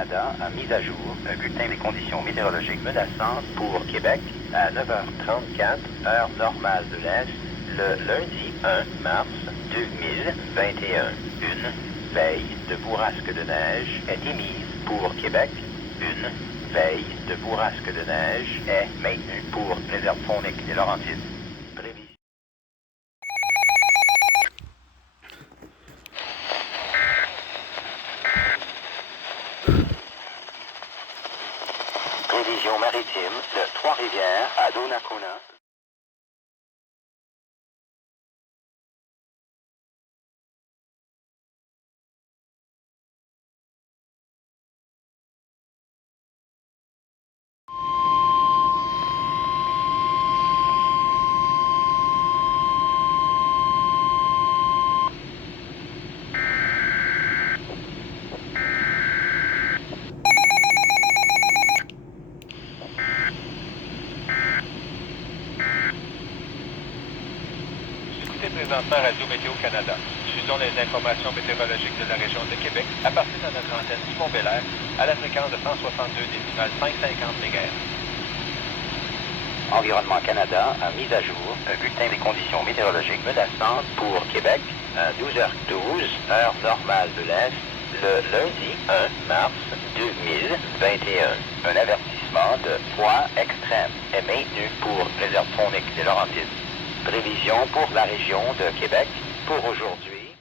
Canada a mis à jour un bulletin des conditions météorologiques menaçantes pour Québec à 9h34, heure normale de l'Est, le lundi 1 mars 2021. Une veille de bourrasque de neige est émise pour Québec. Une veille de bourrasque de neige est maintenue pour les herbes fauniques et Laurentides. Prévision maritime de Trois-Rivières à Donnacona. Présentement Radio Météo Canada. Diffusons les informations météorologiques de la région de Québec à partir de notre antenne du Mont-Belair à la fréquence de 162 décimales 550 MHz. Environnement Canada a mis à jour un bulletin des conditions météorologiques menaçantes pour Québec à 12h12, heure normale de l'Est, le lundi 1 mars 2021. Un avertissement de froid extrême est maintenu pour les herbes fauniques des Laurentides. Prévision pour la région de Québec pour aujourd'hui.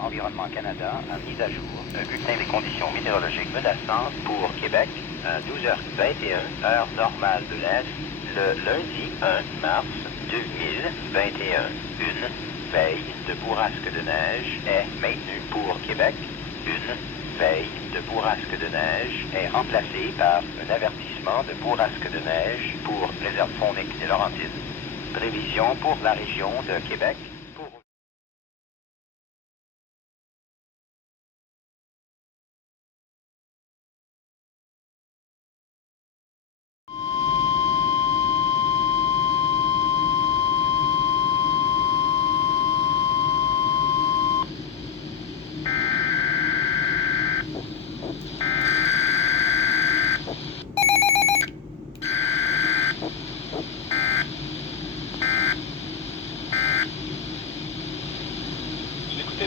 Environnement Canada a mis à jour un bulletin des conditions météorologiques menaçantes pour Québec à 12h21, heure normale de l'Est, le lundi 1 mars 2021. Une veille de bourrasque de neige est maintenue pour Québec. Une veille de bourrasque de neige est remplacée par un avertissement de bourrasque de neige pour les herbes fauniques des Laurentides. Prévision pour la région de Québec.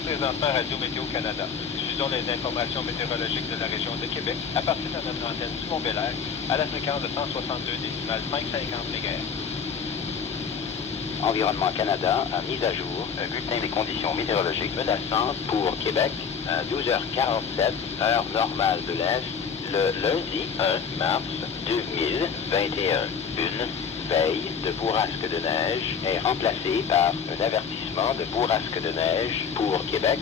Présentement Radio Météo Canada. Diffusons les informations météorologiques de la région de Québec à partir de notre antenne du Mont-Belair à la fréquence de 162 décimales 550 MHz. Environnement Canada a mis à jour un bulletin des conditions météorologiques menaçantes pour Québec à 12h47, heure normale de l'Est, le lundi 1 mars 2021. Une veille de bourrasque de neige est remplacée par un avertissement de bourrasque de neige pour Québec.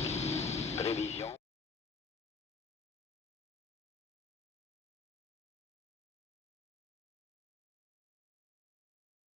Prévision.